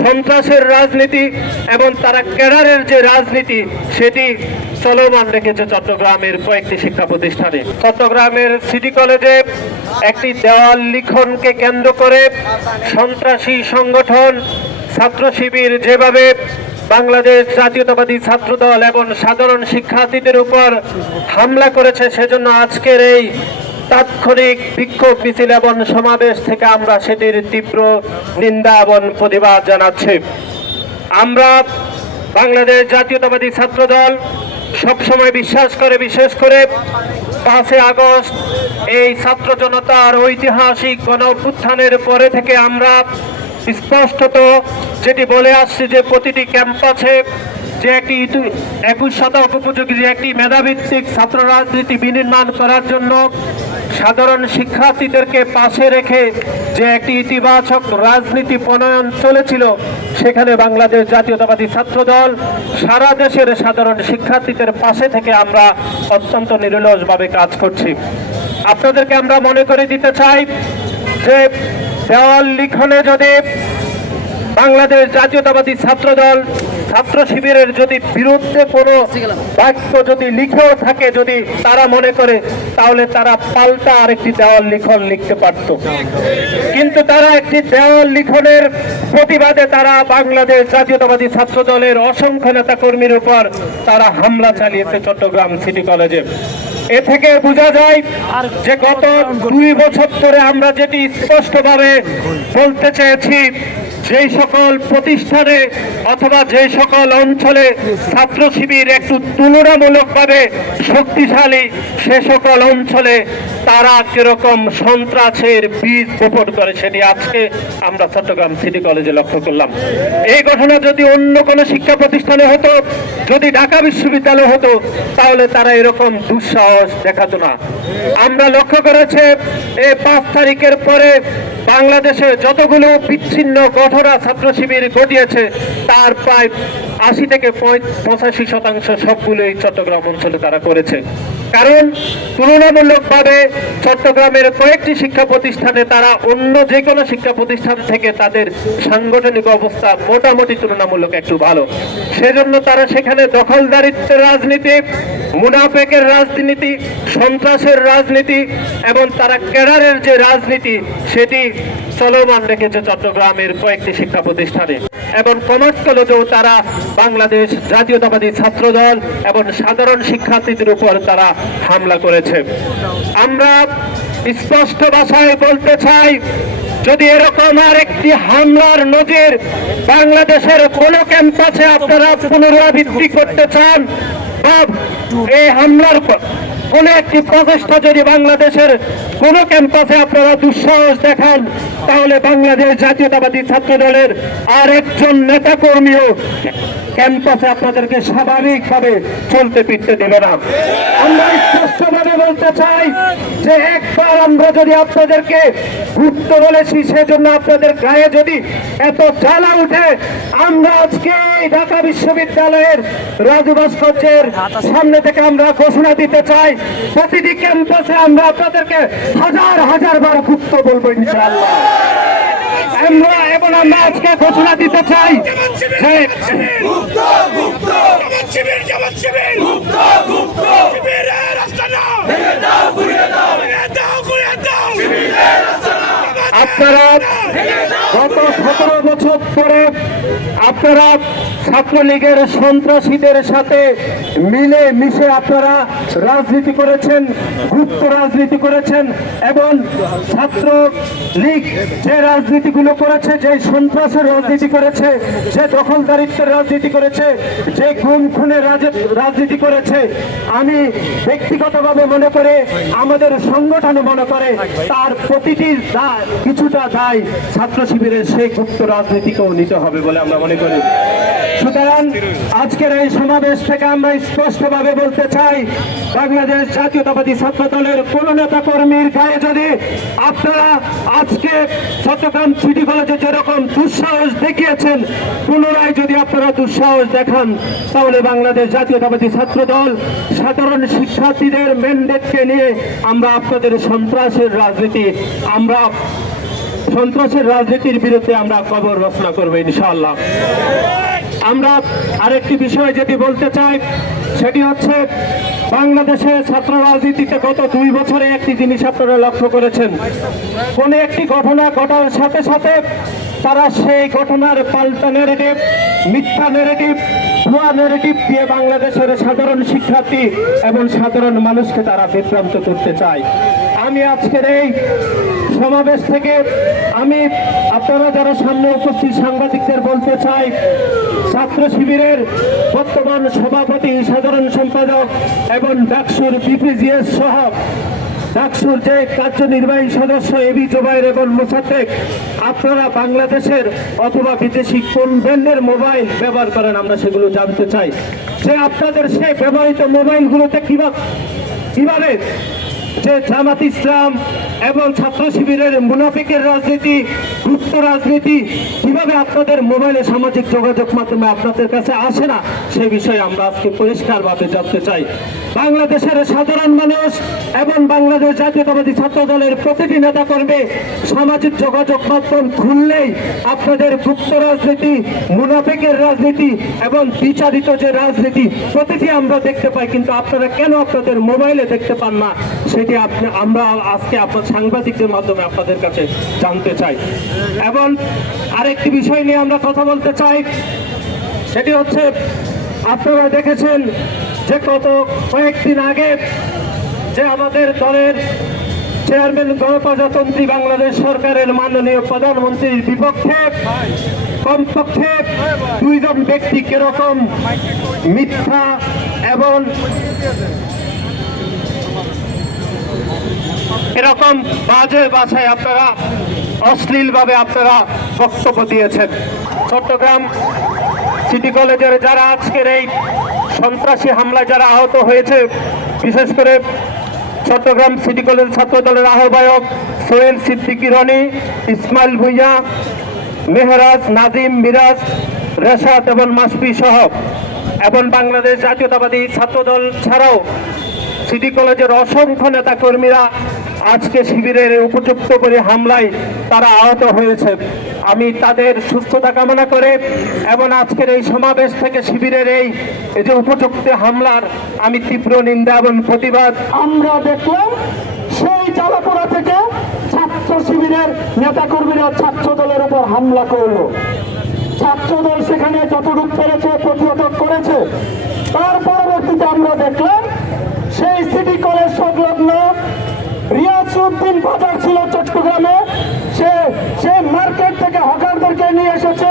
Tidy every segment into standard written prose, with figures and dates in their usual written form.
সন্ত্রাসের রাজনীতি এবং তারা ক্যাডারের যে রাজনীতি সেটি চলমান রেখেছে চট্টগ্রামের কয়েকটি শিক্ষা প্রতিষ্ঠানে। চট্টগ্রামের সিটি কলেজে একটি দেওয়াল লিখনকে কেন্দ্র করে সন্ত্রাসী সংগঠন ছাত্র শিবির যেভাবে বাংলাদেশ জাতীয়তাবাদী ছাত্রদল এবং সাধারণ শিক্ষার্থীদের উপর হামলা করেছে, সেজন্য আজকের এই তাৎক্ষণিক বিক্ষোভ মিছিল এবং সমাবেশ থেকে আমরা সেটির তীব্র নিন্দা এবং প্রতিবাদ জানাচ্ছি। আমরা বাংলাদেশ জাতীয়তাবাদী ছাত্রদল সবসময় বিশ্বাস করে, বিশেষ করে 5 আগস্ট এই ছাত্র জনতার ঐতিহাসিক গণ অভ্যুত্থানের পরে থেকে আমরা স্পষ্টত যেটি বলে আসছি যে প্রতিটি ক্যাম্পাসে যে একটি 21 শতক উপযোগী যে একটি মেধাভিত্তিক ছাত্র রাজনীতি বিনির্মাণ করার জন্য সাধারণ শিক্ষার্থীদেরকে পাশে রেখে যে একটি ইতিবাচক রাজনীতি প্রণয়ন চলেছিল, সেখানে বাংলাদেশ জাতীয়তাবাদী ছাত্রদল সারা দেশের সাধারণ শিক্ষার্থীদের পাশে থেকে আমরা অত্যন্ত নিরলসভাবে কাজ করছি। আপনাদেরকে আমরা মনে করে দিতে চাই যে দেওয়াল লিখনে যদি বাংলাদেশ জাতীয়তাবাদী ছাত্রদল ছাত্র শিবিরের যদি বিরুদ্ধে কোনো বাক্য যদি লিখেও থাকে, যদি তারা মনে করে, তাহলে তারা পাল্টা আরেকটি দেওয়াল লিখন লিখতে পারত। কিন্তু তারা একটি দেওয়াল লিখনের প্রতিবাদে তারা বাংলাদেশ জাতীয়তাবাদী ছাত্রদলের অসংখ্য নেতা কর্মীর উপর তারা হামলা চালিয়েছে চট্টগ্রাম সিটি কলেজে। এ থেকে বোঝা যায় যে গত 2 বছর ধরে আমরা যেটি স্পষ্টভাবে বলতে চেয়েছি, যেই সকল প্রতিষ্ঠানে অথবা যে সকল অঞ্চলে ছাত্র শিবির একটু তুলনামূলকভাবে শক্তিশালী, সে সকল অঞ্চলে তারা কিরকম সন্ত্রাসের বীজ বপন করে সেটি আজকে আমরা চট্টগ্রাম সিটি কলেজে লক্ষ্য করলাম। এই ঘটনা যদি অন্য কোনো শিক্ষা প্রতিষ্ঠানে হতো, যদি ঢাকা বিশ্ববিদ্যালয় হতো, তাহলে তারা এরকম দুঃসাহস দেখাতো না। আমরা লক্ষ্য করেছে এই 5 তারিখের পরে বাংলাদেশে যতগুলো বিচ্ছিন্ন ঘটনা ছাত্র শিবির ঘটিয়েছে তার প্রায় 80 থেকে 85% সবগুলোই চট্টগ্রাম অঞ্চলে তারা করেছে। কারণ তুলনামূলকভাবে চট্টগ্রামের কয়েকটি শিক্ষা প্রতিষ্ঠানে তারা অন্য যে কোনো শিক্ষা প্রতিষ্ঠান থেকে তাদের সাংগঠনিক অবস্থা মোটামুটি তুলনামূলক একটু ভালো, সেজন্য তারা সেখানে দখলদারিত্বের রাজনীতি, মুনাফেকের রাজনীতি, সন্ত্রাসের রাজনীতি এবং তারা ক্যাডারের যে রাজনীতি সেটি চলমান রেখেছে চট্টগ্রামের কয়েকটি শিক্ষা প্রতিষ্ঠানে। এবং কমার্স কলেজেও তারা বাংলাদেশ জাতীয়তাবাদী ছাত্রদল এবং সাধারণ শিক্ষার্থীদের উপর তারা হামলা করেছে। আমরা স্পষ্ট ভাষায় বলতে চাই, যদি এরকম আর একটি হামলার নজির বাংলাদেশের কোনো ক্যাম্পাসে আপনারা পুনরাবৃত্তি করতে চান বা এই হামলার কোন একটি প্রচেষ্টা যদি বাংলাদেশের কোন ক্যাম্পাসে আপনারা দুঃসাহস দেখান, তাহলে বাংলাদেশ জাতীয়তাবাদী ছাত্রদলের আর একজন নেতা কর্মীও ক্যাম্পাসে আপনাদেরকে স্বাভাবিকভাবে চলতে ফিরতে দেবে না। আমরা স্পষ্টভাবে বলতে চাই যে একবার আমরা যদি আপনাদেরকে গুপ্ত বলেছি, সেজন্য আপনাদের গায়ে যদি এত জ্বালা উঠে, আমরা আজকে ঢাকা বিশ্ববিদ্যালয়ের রাজু ভাস্কর্যের সামনে থেকে আমরা ঘোষণা দিতে চাই, প্রতিটি ক্যাম্পাসে আমরা আপনাদেরকে হাজার বার গুপ্ত বলবো ইনশাআল্লাহ। আমরা আজকে ঘোষণা দিতে চাই যে আপনারা গত 17 বছর পরে আপনারা ছাত্রলীগের সন্ত্রাসীদের সাথে মিলে মিশে আপনারা রাজনীতি করেছেন, গুপ্ত রাজনীতি করেছেন এবং ছাত্রলীগ যে রাজনীতিগুলো করেছে, যে সন্ত্রাসের রাজনীতি করেছে, যে দখলদারিত্বের রাজনীতি করেছে, যে গুম খুনের রাজনীতি করেছে, আমি ব্যক্তিগতভাবে মনে করে, আমাদের সংগঠনও মনে করে, তার প্রতিটি কিছুটা দায় ছাত্র শিবিরের সেই গুপ্ত রাজনীতিকেও নিতে হবে বলে আমরা মনে করি। সুতরাং আজকের এই সমাবেশ থেকে আমরা স্পষ্টভাবে বলতে চাই, বাংলাদেশ জাতীয়তাবাদী ছাত্রদলের কোন নেতা কর্মীর গায়ে যদি আপনারা আজকে চট্টগ্রাম সিটি কলেজে যেরকম দুঃসাহস দেখিয়েছেন, পুনরায় যদি আপনারা দুঃসাহস দেখান, তাহলে বাংলাদেশ জাতীয়তাবাদী ছাত্রদল সাধারণ শিক্ষার্থীদের ম্যান্ডেটকে নিয়ে আমরা আপনাদের সন্ত্রাসের রাজনীতি আমরা সন্ত্রাসের রাজনীতির বিরুদ্ধে আমরা কবর রচনা করবো ইনশাআল্লাহ। আমরা আরেকটি বিষয় যেটি বলতে চাই সেটি হচ্ছে বাংলাদেশের ছাত্র রাজনীতিতে গত 2 বছরে একটি জিনিস আপনারা লক্ষ্য করেছেন, কোন একটি ঘটনা ঘটার সাথে সাথে তারা সেই ঘটনার পাল্টা নেগেটিভ, মিথ্যা নেগেটিভ, ভুয়া নেগেটিভ দিয়ে বাংলাদেশের সাধারণ শিক্ষার্থী এবং সাধারণ মানুষকে তারা বিভ্রান্ত করতে চায়। আমি আজকের এই সমাবেশ থেকে আমি আপনারা যারা সামনে উপস্থিত সাংবাদিকদের বলতে চাই, ছাত্র শিবিরের বর্তমান সভাপতি, সাধারণ সম্পাদক এবং ডাকসুর বিপিজিএস সহ ডাকসুর যে কার্যনির্বাহী সদস্য এবি জুবাইর এবং মোসাদ্দেক, আপনারা বাংলাদেশের অথবা বিদেশি কোন ব্র্যান্ডের মোবাইল ব্যবহার করেন আমরা সেগুলো জানতে চাই, যে আপনাদের সেই ব্যবহৃত মোবাইলগুলোতে কিভাবে যে জামাত ইসলাম এবং ছাত্র শিবিরের মুনাফিকের রাজনীতি, গুপ্ত রাজনীতি কিভাবে আপনাদের মোবাইলে সামাজিক যোগাযোগ মাধ্যমে আপনাদের কাছে আসে না, সেই বিষয়ে আমরা আজকে পরিষ্কারভাবে জানতে চাই। বাংলাদেশের সাধারণ মানুষ এবং বাংলাদেশ জাতীয়তাবাদী ছাত্র দলের প্রতিটি নেতাকর্মী সামাজিক যোগাযোগ মাধ্যম খুললেই আপনাদের গুপ্ত রাজনীতি, মুনাফিকের রাজনীতি এবং বিচারিত যে রাজনীতি প্রতিটি আমরা দেখতে পাই, কিন্তু আপনারা কেন আপনাদের মোবাইলে দেখতে পান না সেটি আমরা আজকে আপনার সাংবাদিকদের মাধ্যমে আপনাদের কাছে জানতে চাই। এবং আরেকটি বিষয় নিয়ে আমরা কথা বলতে চাই, সেটি হচ্ছে আপনারা দেখেছেন যে কয়েকদিন আগে যে আমাদের দলের চেয়ারম্যান গণপ্রজাতন্ত্রী বাংলাদেশ সরকারের মাননীয় প্রধানমন্ত্রীর বিপক্ষে কমপক্ষে 2 জন ব্যক্তি কিরকম মিথ্যা এবং এরকম বাজে ভাষায় আপনারা অশ্লীলভাবে আপনারা বক্তব্য দিয়েছেন। চট্টগ্রাম সিটি কলেজের যারা আজকের এই সন্ত্রাসী হামলায় যারা আহত হয়েছে, বিশেষ করে চট্টগ্রাম সিটি কলেজ ছাত্র দলের আহ্বায়ক সোহেল সিদ্দিকী রনি, ইসমাইল ভুইয়া, মেহরাজ, নাজিম, মিরাজ, রেশাদ এবং মাসফি সহ এবং বাংলাদেশ জাতীয়তাবাদী ছাত্র দল ছাড়াও সিটি কলেজের অসংখ্য নেতা কর্মীরা আজকে শিবিরের উপযুক্ত করে হামলায় তারা আহত হয়েছে। আমি তাদের সুস্থতা কামনা করে এবং আজকের এই সমাবেশ থেকে শিবিরের এই যে উপযুক্ত হামলার আমি তীব্র নিন্দা এবং প্রতিবাদ। আমরা দেখলাম সেই চালাপোড়া থেকে ছাত্র শিবিরের নেতাকর্মীরা ছাত্র দলের উপর হামলা করলো। ছাত্র দল সেখানে যতটুকু পেরেছে প্রতিহত করেছে। তার পরবর্তীতে আমরা দেখলাম সেই সিটি কলেজ সংলগ্ন রিয়াজউদ্দিন বাজার ছিল চট্টগ্রামে, সে মার্কেট থেকে হকারদেরকে নিয়ে এসেছে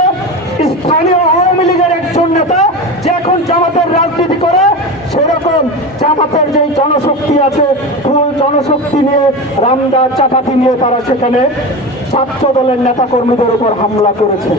স্থানীয় আওয়ামী লীগের একজন নেতা, যে এখন জামাতের রাজনীতি করে। সেরকম জামাতের যে জনশক্তি আছে, ফুল জনশক্তি নিয়ে, রামদা চাপাতি নিয়ে তারা সেখানে ছাত্র দলের নেতাকর্মীদের উপর হামলা করেছে।